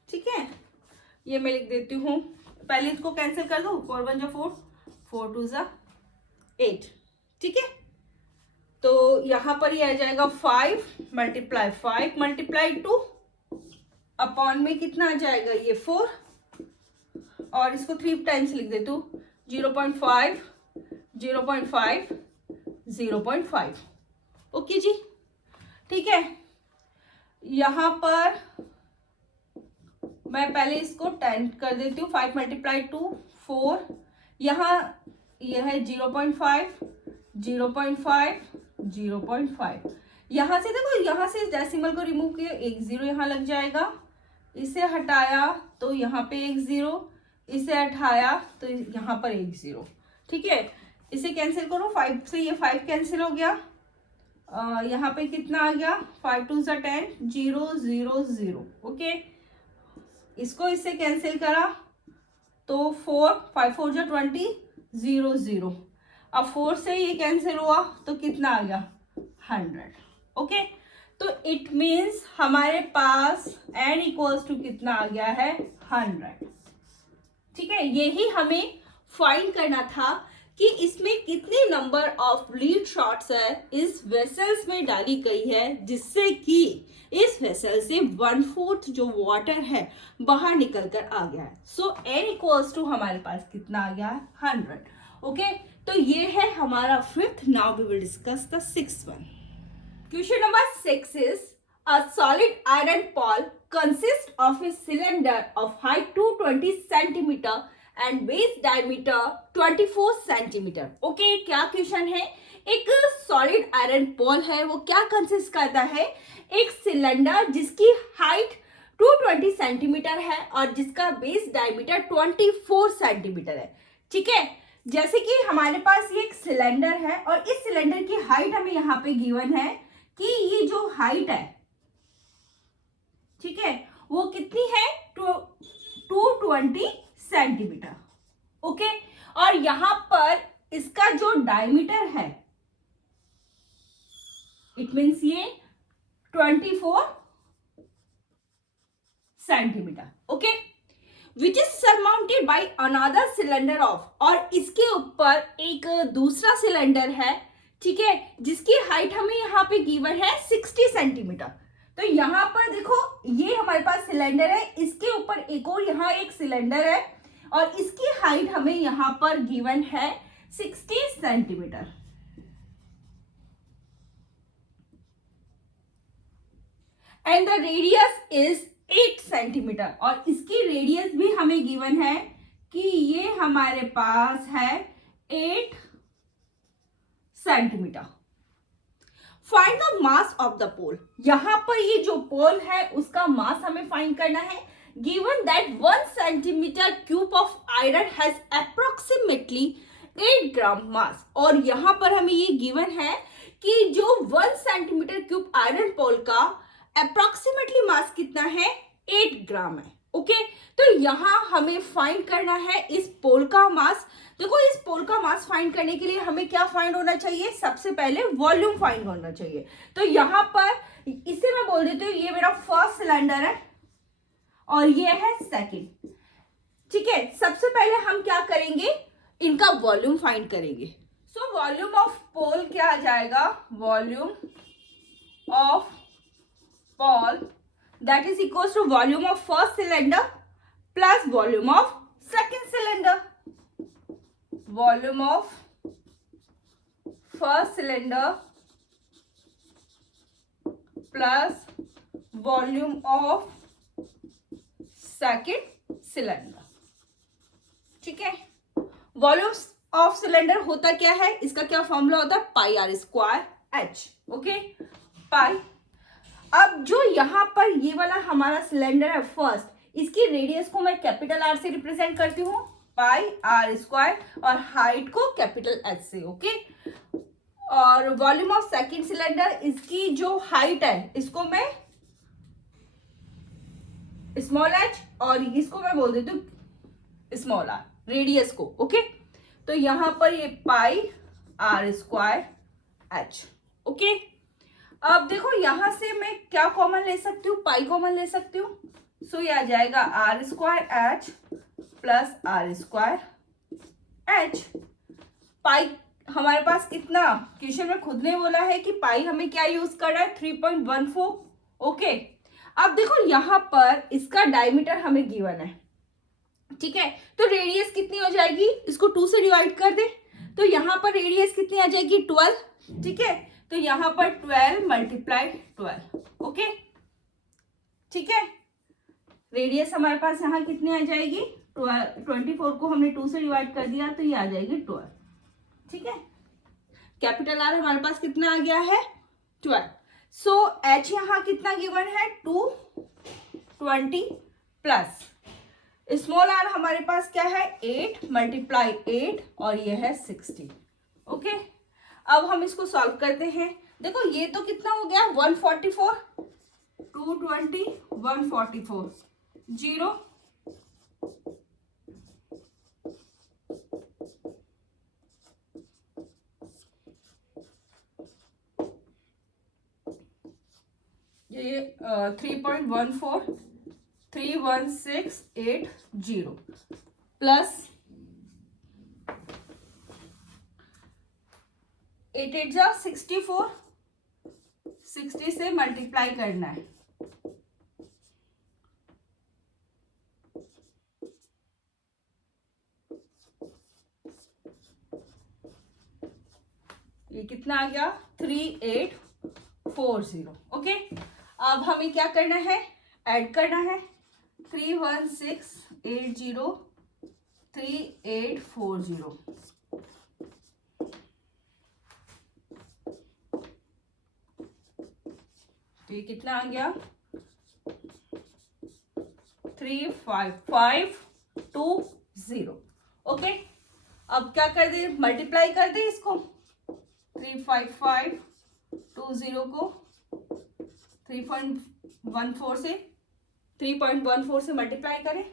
ठीक है। ये मैं लिख देती हूं, पहले इसको कैंसिल कर दो, 4 1 जा 4, 4 2 जा 8, ठीक है। तो यहां पर ये आ जाएगा 5 मल्टीप्लाई 2 अपॉन में कितना आ जाएगा, ये 4, और इसको 3 टाइम्स लिख देती हूँ, 0.5 0.5 ओके जी, ठीक है। यहां पर मैं पहले इसको 10 कर देती हूँ, 5 मल्टीप्लाई 2 4, यहाँ यह है 0.5, 0.5, 0.5। यहाँ से देखो, यहाँ से डेसिमल को रिमूव किया, एक जीरो यहाँ लग जाएगा, इसे हटाया तो यहाँ पे एक जीरो, इसे हटाया तो यहाँ पर एक जीरो। ठीक है, इसे कैंसिल करो, 5 से ये 5 कैंसिल हो गया। यहाँ पे कितना आ गया, 5 2 सा 10, 0 0 0। ओके, इसको इससे कैंसिल करा तो 4 5 4 जा 20, 0 0। अब 4 से ये कैंसिल हुआ तो कितना आ गया, 100। ओके, तो इट मीन्स हमारे पास n इक्वल्स टू कितना आ गया है, 100। ठीक है, यही हमें फाइंड करना था कि इसमें कितने नंबर ऑफ लीड शॉट्स है इस वेसल्स में डाली गई है, जिससे कि इस वेसल से 1/4 जो वाटर है बाहर निकल कर आ गया है। सो n इक्वल्स टू हमारे पास कितना आ गया है, 100। ओके, तो ये है हमारा fifth. Now we will discuss the sixth one. Question number 6 is, a solid iron ball consists of a cylinder of height 220 centimeter and base diameter 24 centimeter. Okay, क्या क्वेश्चन है? एक सॉलिड आयरन बॉल है, वो क्या consist करता है, एक cylinder जिसकी हाइट 220 सेंटीमीटर है और जिसका बेस डायमीटर 24 सेंटीमीटर है। ठीक है, जैसे कि हमारे पास ये एक सिलेंडर है और इस सिलेंडर की हाइट हमें यहाँ पे गिवन है कि ये जो हाइट है, ठीक है, वो कितनी है, 220 सेंटीमीटर। ओके, और यहां पर इसका जो डायमीटर है, इट मीन्स ये 24 centimetre. Okay, which is surmounted by another cylinder of, और इसके ऊपर एक दूसरा सिलेंडर है, ठीक है, जिसकी हाइट हमें यहाँ पे गिवन है 60 सेंटीमीटर। तो यहाँ पर देखो, ये हमारे पास सिलेंडर है, इसके ऊपर एक और यहाँ एक सिलेंडर है और इसकी हाइट हमें यहाँ पर गिवन है 60 centimetre. And the radius is 8 centimetre, और इसकी रेडियस भी हमें गिवन है कि ये हमारे पास है 8 centimetre. Find the mass of the pole. यहां पर ये जो पोल है उसका मास हमें फाइंड करना है। Given that 1 centimetre cube of iron has approximately 8 ग्राम मास, और यहां पर हमें ये गिवन है कि जो 1 सेंटीमीटर क्यूब आयरन पोल का अप्रोक्सीमेटली मास कितना है, 8 ग्राम है। ओके, तो यहां हमें फाइंड करना है इस पोल का मास। देखो, इस पोल का मास फाइंड करने के लिए हमें क्या फाइंड होना चाहिए, सबसे पहले वॉल्यूम फाइंड होना चाहिए। तो यहां पर इसे मैं बोल देती हूँ, ये मेरा फर्स्ट सिलेंडर है और ये है सेकंड। ठीक है, सबसे पहले हम क्या करेंगे, इनका वॉल्यूम फाइंड करेंगे। सो वॉल्यूम ऑफ पोल क्या आ जाएगा, volume of pole that is equal to volume of first cylinder plus volume of second cylinder. Volume of first cylinder plus volume of second cylinder. ठीक है, वॉल्यूम ऑफ सिलेंडर होता क्या है, इसका क्या फॉर्मूला होता है, पाई आर स्क्वायर एच। ओके, पाई। अब जो यहां पर ये वाला हमारा सिलेंडर है फर्स्ट, इसकी रेडियस को मैं कैपिटल आर से रिप्रेजेंट करती हूँ, पाई आर स्क्वायर, और हाइट को कैपिटल एच से। ओके, और वॉल्यूम ऑफ सेकंड सिलेंडर, इसकी जो हाइट है इसको मैं स्मॉल एच और इसको मैं बोल देती हूँ स्मॉल आर, रेडियस को। ओके, तो यहां पर ये पाई आर स्क्वायर एच। ओके, अब देखो यहां से मैं क्या कॉमन ले सकती हूँ, पाई कॉमन ले सकती हूँ। सो ये आ जाएगा R square H plus R square H. Pi हमारे पास कितना, क्वेश्चन में खुद ने बोला है कि पाई हमें क्या यूज करना है, 3.14। ओके, अब देखो यहां पर इसका डायमीटर हमें गिवन है, ठीक है, तो रेडियस कितनी हो जाएगी, इसको 2 से डिवाइड कर दे, तो यहां पर रेडियस कितनी आ जाएगी, 12। ठीक है, तो यहां पर 12 मल्टीप्लाई 12। ओके, ठीक है, रेडियस हमारे पास यहां कितनी आ जाएगी, 24 को हमने 2 से डिवाइड कर दिया तो ये आ जाएगी 12। ठीक है, कैपिटल आर हमारे पास कितना आ गया है 12। सो एच यहाँ कितना गिवन है 220 प्लस स्मॉल आर हमारे पास क्या है 8 मल्टीप्लाई 8 और ये है 60। ओके, अब हम इसको सॉल्व करते हैं। देखो ये तो कितना हो गया 144, 220 144 0, ये 3.14 31680 प्लस 8 8 जा 64, 60 से मल्टीप्लाई करना है। ये कितना आ गया 3840। ओके, अब हमें क्या करना है ऐड करना है 31680 3840। तो ये कितना आ गया 35520। ओके, अब क्या कर दे मल्टीप्लाई कर दे इसको 35520 को 3.14 से मल्टीप्लाई करें।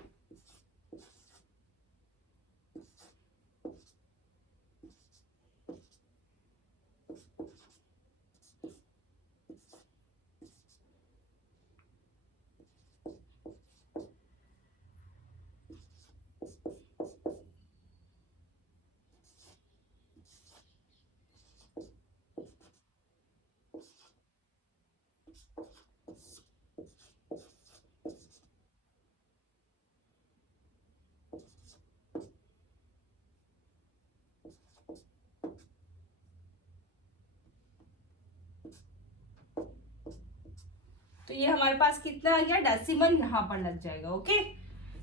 तो ये हमारे पास कितना आ गया डेसिमल यहाँ पर लग जाएगा। ओके,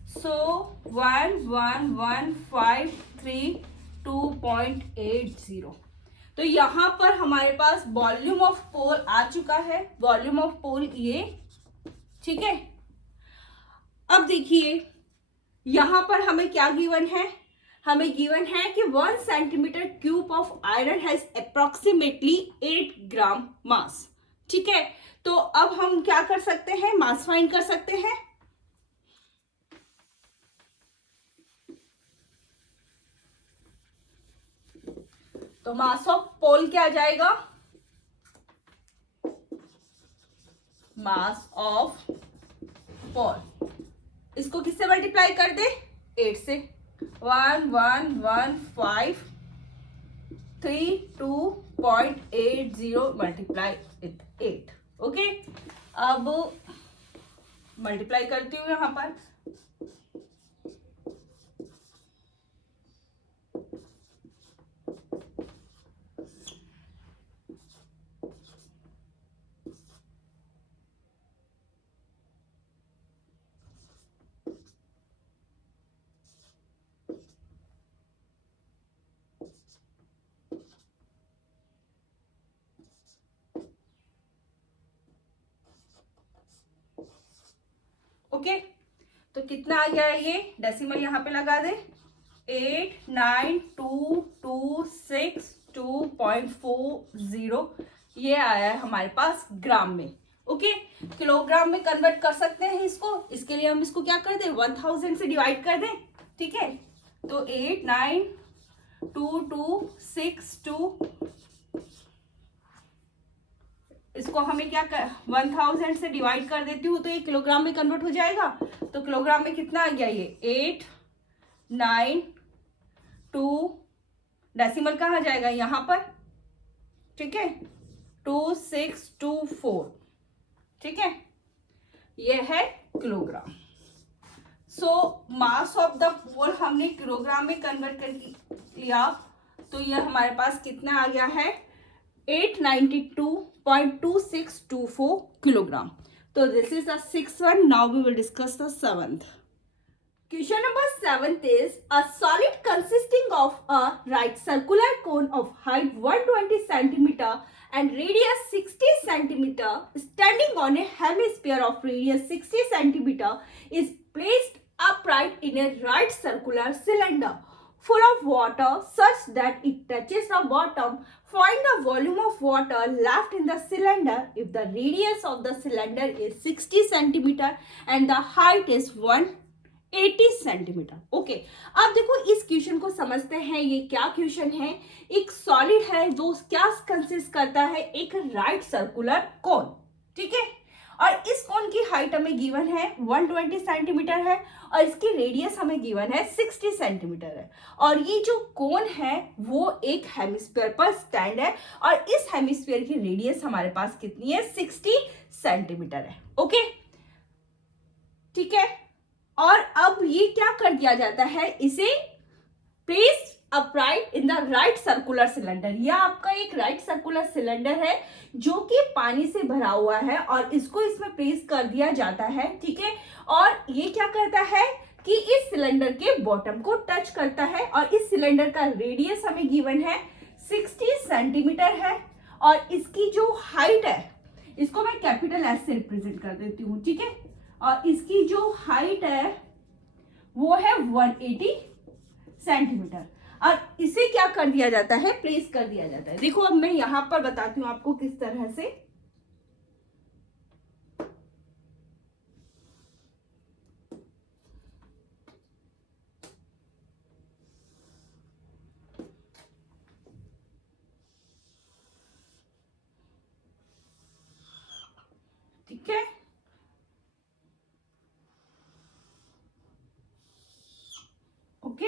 सो 11153.2.80। तो यहाँ पर हमारे पास वॉल्यूम ऑफ पोल आ चुका है, वॉल्यूम ऑफ पोल ये। ठीक है, अब देखिए यहाँ पर हमें क्या गिवन है, हमें गिवन है कि 1 centimetre cube of iron has approximately 8 ग्राम मास। ठीक है, तो अब हम क्या कर सकते हैं मास फाइंड कर सकते हैं। तो मास ऑफ पोल क्या आ जाएगा, मास ऑफ पोल इसको किससे मल्टीप्लाई कर दे 8 से 111532.80 मल्टीप्लाई 8। ओके, अब मल्टीप्लाई करती हूँ यहां पर ओके, तो कितना आ गया ये डेसिमल यहाँ पे लगा दे 89226.2.40 ये आया है हमारे पास ग्राम में। ओके, किलोग्राम में कन्वर्ट कर सकते हैं इसको, इसके लिए हम इसको क्या कर दें 1000 से डिवाइड कर दें। ठीक है, तो 89226.2 इसको हमें क्या कर 1000 से डिवाइड कर देती हूँ तो ये किलोग्राम में कन्वर्ट हो जाएगा। तो किलोग्राम में कितना आ गया ये 892 डेसिमल कहाँ जाएगा यहाँ पर। ठीक है, 2624। ठीक है, ये है kilogram. So mass of the pole हमने किलोग्राम में कन्वर्ट कर लिया तो ये हमारे पास कितना आ गया है 892.2624 kilogram. So this is the 6th one. Now we will discuss the 7th. Question number 7th is a solid consisting of a right circular cone of height 120 centimeter and radius 60 centimeter standing on a hemisphere of radius 60 centimeter is placed upright in a right circular cylinder full of water such that it touches the bottom. Find the volume of water left in the cylinder if the radius of the cylinder is 60 centimeter and the height is 180 centimetre. Okay, अब देखो इस question को समझते हैं। ये क्या question है? एक सॉलिड है जो क्या कंसिस्ट करता है? एक राइट सर्कुलर कोन, ठीक है। और इस कोन की हाइट हमें गिवन है 120 सेंटीमीटर है और इसकी रेडियस हमें गिवन है 60 सेंटीमीटर है। और ये जो कोन है वो एक हेमिस्फीयर पर स्टैंड है और इस हेमिस्फीयर की रेडियस हमारे पास कितनी है? 60 सेंटीमीटर है। ओके, ठीक है। और अब ये क्या कर दिया जाता है? इसे place upright in the right circular cylinder. यह आपका एक राइट सर्कुलर सिलेंडर है जो कि पानी से भरा हुआ है और इसको इसमें प्लेस कर दिया जाता है, ठीक है। और ये क्या करता है कि इस सिलेंडर के बॉटम को टच करता है और इस सिलेंडर का रेडियस हमें गिवन है 60 सेंटीमीटर है और इसकी जो हाइट है इसको मैं कैपिटल एस से रिप्रेजेंट कर देती हूँ, ठीक है। और इसकी जो हाइट है वो है 180 सेंटीमीटर और इसे क्या कर दिया जाता है? प्लेस कर दिया जाता है। देखो अब मैं यहां पर बताती हूं आपको किस तरह से। ठीक है, ओके।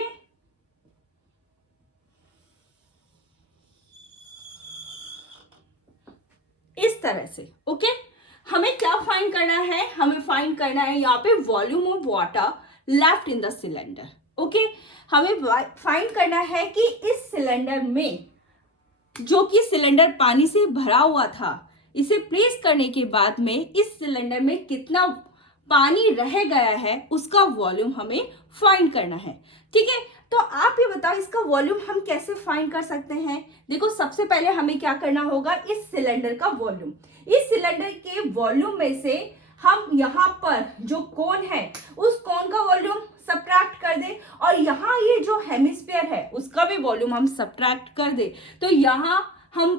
इस तरह से, ओके। हमें क्या फाइंड करना है? हमें फाइंड करना है यहाँ पे volume of water left in the cylinder. Okay, हमें फाइंड करना है कि इस सिलेंडर में जो कि सिलेंडर पानी से भरा हुआ था, इसे प्लेस करने के बाद में इस सिलेंडर में कितना पानी रह गया है उसका वॉल्यूम हमें फाइंड करना है, ठीक है। तो आप ये बताओ इसका वॉल्यूम हम कैसे फाइंड कर सकते हैं? देखो सबसे पहले हमें क्या करना होगा? इस सिलेंडर का वॉल्यूम, इस सिलेंडर के वॉल्यूम में से हम यहाँ पर जो कोन है उस कोन का वॉल्यूम सब्ट्रैक्ट कर दे और यहाँ ये जो हेमिस्फीयर है उसका भी वॉल्यूम हम सब्ट्रैक्ट कर दे। तो यहाँ हम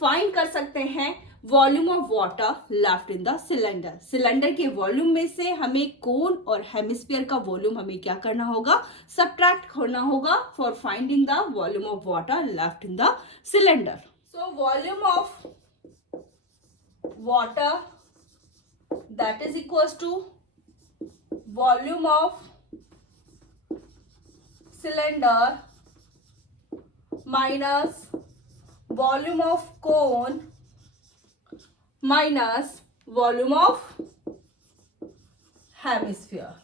फाइंड कर सकते हैं volume of water left in the cylinder. Cylinder के वॉल्यूम में से हमें कोन और हेमिस्फीयर का वॉल्यूम हमें क्या करना होगा? सब्ट्रैक्ट करना होगा for finding the volume of water left in the cylinder. So volume of water that is equals to volume of cylinder minus volume of cone minus volume of hemisphere.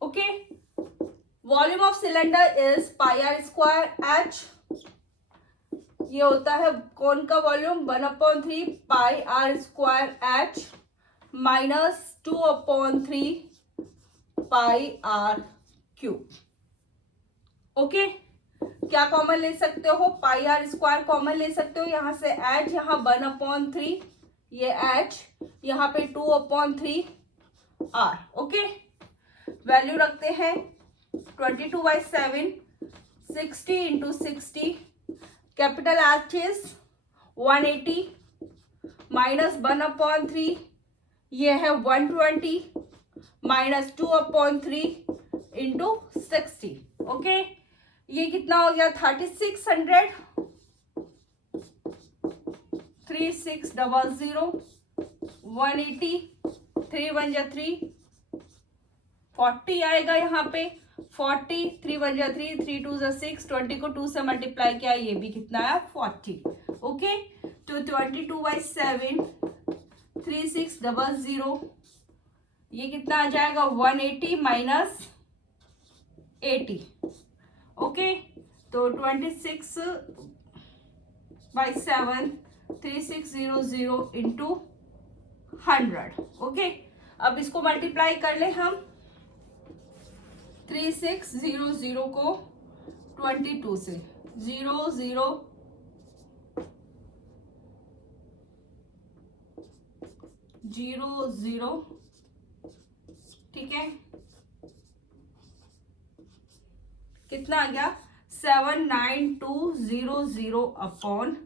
Okay, volume of cylinder is pi r square h. ये होता है cone का volume 1/3 pi R square H minus 2/3 pi R cube. Okay, क्या common ले सकते हो? पाई R square common ले सकते हो यहाँ से। एच यहाँ 1/3, ये एच यहाँ पे 2/3 आर। ओके, वैल्यू रखते हैं 22/7, 60 × 60। कैपिटल एच इज 180 माइनस 1/3, ये है 120 माइनस 2/3 इंटू 60। ओके, ये कितना हो गया? 3600, 3600, 180, 3 1 जा 3, 40 आएगा यहाँ पे। 40, 3 1 जा 3, 3 2 जा 6, 20 को 2 से मल्टीप्लाई किया, ये भी कितना है? 40। ओके, तो 22/7, 3600, ये कितना आ जाएगा? 180 माइनस 80। ओके, तो 26/7, 3600 इंटू 100। ओके, अब इसको मल्टीप्लाई कर ले हम 3600 को 22 से 0 0 0 0, ठीक है, कितना आ गया 79200 अपॉन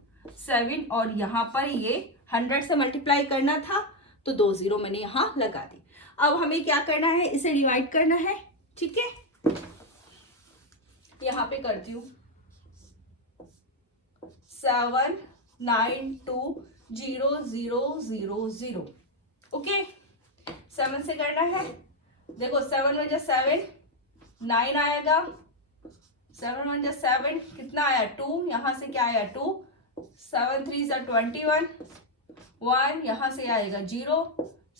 7, और यहाँ पर ये 100 से मल्टीप्लाई करना था तो 2 0 मैंने यहाँ लगा दी। अब हमें क्या करना है, इसे डिवाइड करना है, ठीक है, यहाँ पे करती हूँ 7920000, ओके, 7 से करना है, देखो 7 में जो 7 9 आएगा, 7 में जो 7 कितना आया 2, यहाँ से क्या आया 2, 7 3 सा 21, 1 यहाँ से आएगा 0,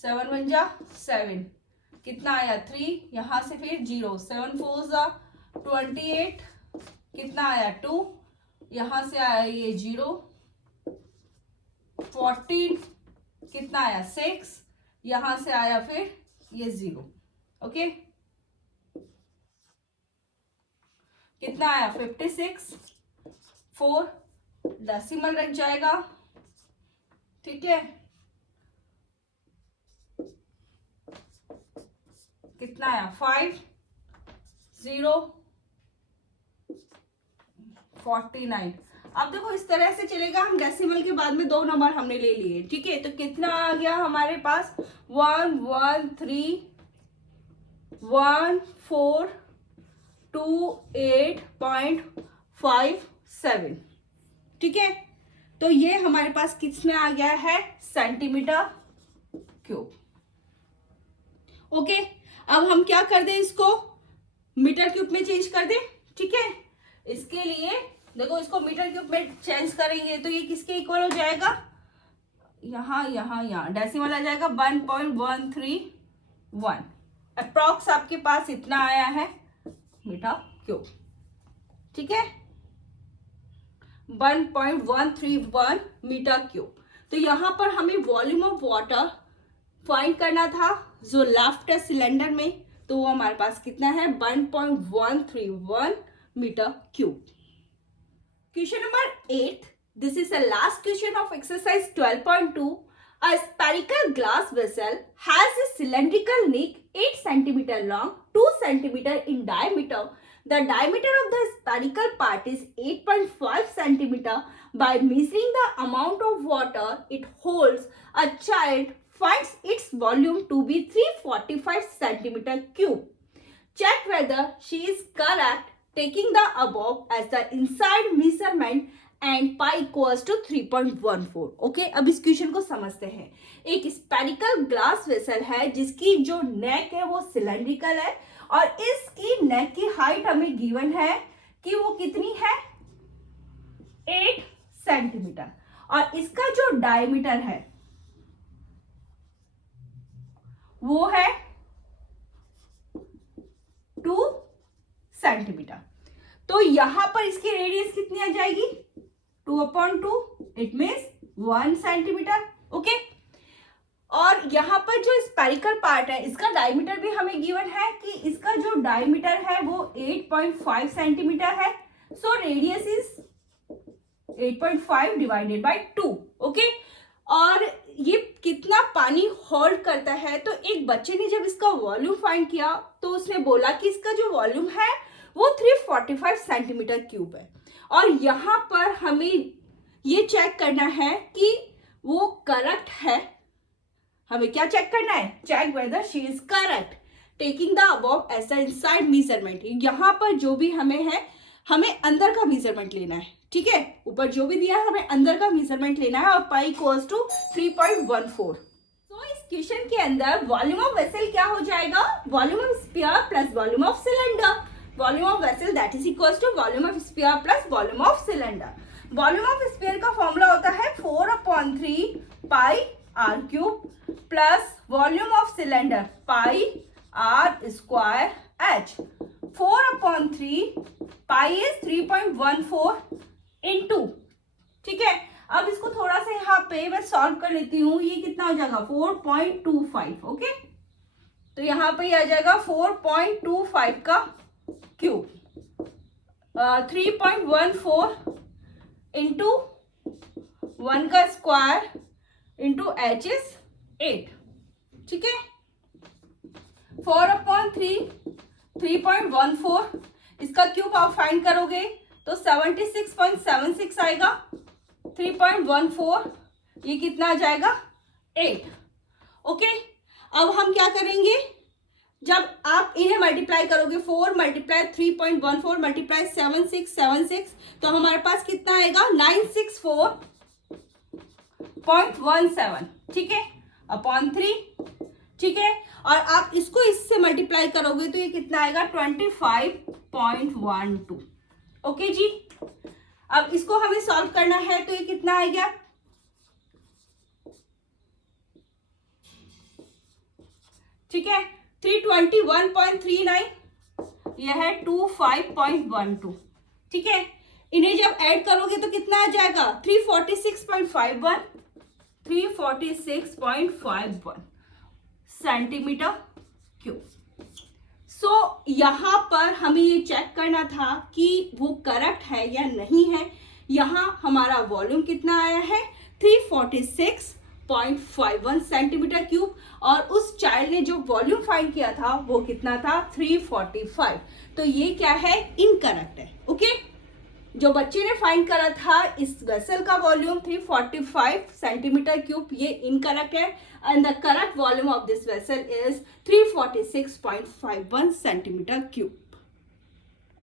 7 1 जा 7, कितना आया 3, यहाँ से फिर 0, 7 4 सा 28, कितना आया 2, यहाँ से आया ये 0, 14, कितना आया 6, यहाँ से आया फिर ये 0, ओके, कितना आया 56, 4 डेसिमल रख जाएगा, ठीक है, कितना आया 5 0 49। अब देखो इस तरह से चलेगा, हम डेसिमल के बाद में 2 नंबर हमने ले लिए, ठीक है, तो कितना आ गया हमारे पास 1131428.57, ठीक है, तो ये हमारे पास किसमें आ गया है सेंटीमीटर क्यूब, ओके। अब हम क्या कर दें, इसको मीटर क्यूब में चेंज कर दें, ठीक है, इसके लिए देखो इसको मीटर क्यूब में चेंज करेंगे तो ये किसके इक्वल हो जाएगा, यहाँ डेसिमल आ जाएगा 1.131, अप्रॉक्स आपके पास इतना आया है मीटर क्यूब, ठीक है, 1.131 मीटर क्यूब। तो यहाँ पर हमें वॉल्यूम ऑफ वाटर फाइंड करना था जो लेफ्ट है सिलेंडर में, तो वो हमारे पास कितना है 1.131 metre cube. Question number 8. This is the last question of exercise 12.2. A spherical glass vessel has a cylindrical neck 8 cm long, 2 cm in diameter. The diameter of the spherical part is 8.5 cm. By measuring the amount of water it holds, a child finds its volume to be 345 cm cube. Check whether she is correct, taking the above as the inside measurement and pi equals to 3.14. Okay, अब इस question को समझते हैं। एक spherical glass vessel है जिसकी जो नेक है वो सिलेंड्रिकल है, और इसकी नेक की हाइट हमें गिवन है कि वो कितनी है 8 सेंटीमीटर, और इसका जो डायमीटर है वो है 2 सेंटीमीटर। तो यहां पर इसकी रेडियस कितनी आ जाएगी 2/2, इट मीन्स 1 सेंटीमीटर, ओके। और यहाँ पर जो स्पेरिकल पार्ट है इसका डायमीटर भी हमें गिवन है कि इसका जो डायमीटर है वो 8.5 सेंटीमीटर है, so radius is 8.5 divided by 2, okay. और ये कितना पानी होल्ड करता है, तो एक बच्चे ने जब इसका वॉल्यूम फाइंड किया तो उसने बोला कि इसका जो वॉल्यूम है वो 345 सेंटीमीटर क्यूब है, और यहाँ पर हमें ये चेक करना है कि वो करेक्ट है। हमें क्या चेक करना है, check whether she is correct, taking the above as the inside measurement. यहाँ पर जो भी हमें है, हमें अंदर का मेजरमेंट लेना है, ठीक है, ऊपर जो भी दिया है हमें अंदर का मेजरमेंट लेना है, और पाई इक्वल्स टू 3.14। तो इस क्वेश्चन के अंदर वॉल्यूम ऑफ वेसल क्या हो जाएगा, volume of sphere plus volume of cylinder, volume of vessel that is equals to volume of sphere plus volume of cylinder. Volume of sphere का फॉर्मूला होता है 4/3 pi R cube plus volume of cylinder pi R square H. 4/3 pi is 3.14 into, ठीक है। अब इसको थोड़ा सा यहाँ पे मैं सॉल्व कर लेती हूँ, ये कितना हो जाएगा 4.25, ओके। तो यहाँ पे आ जाएगा 4.25 का क्यूब, 3.14 इंटू 1 का स्क्वायर इंटू h इज 8, ठीक है। 4/3 3.14, इसका क्यूब आप फाइंड करोगे तो 76.76 आएगा। 3.14 ये कितना आ जाएगा 8। ओके, अब हम क्या करेंगे, जब आप इन्हें मल्टीप्लाई करोगे 4 मल्टीप्लाई 3.14 मल्टीप्लाई 7676 तो हमारे पास कितना आएगा 964.17, ठीक है, अपॉन 3, ठीक है। और आप इसको इससे मल्टीप्लाई करोगे तो ये कितना आएगा 25.12। ओके जी, अब इसको हमें सॉल्व करना है तो ये कितना आ गया, ठीक है, 321.39, यह है 25.12, ठीक है। इन्हें जब ऐड करोगे तो कितना आ जाएगा 346.51 सेंटीमीटर क्यूब। सो यहाँ पर हमें ये चेक करना था कि वो करेक्ट है या नहीं है। यहाँ हमारा वॉल्यूम कितना आया है 346.51 सेंटीमीटर क्यूब, और उस चाइल्ड ने जो वॉल्यूम फाइंड किया था वो कितना था 345। तो ये क्या है, इनकरेक्ट है। ओके, जो बच्चे ने फाइंड करा था इस वेसल का वॉल्यूम 345 सेंटीमीटर क्यूब, ये इनकरेक्ट है, and the correct volume of this vessel is 346.51 centimetre cube.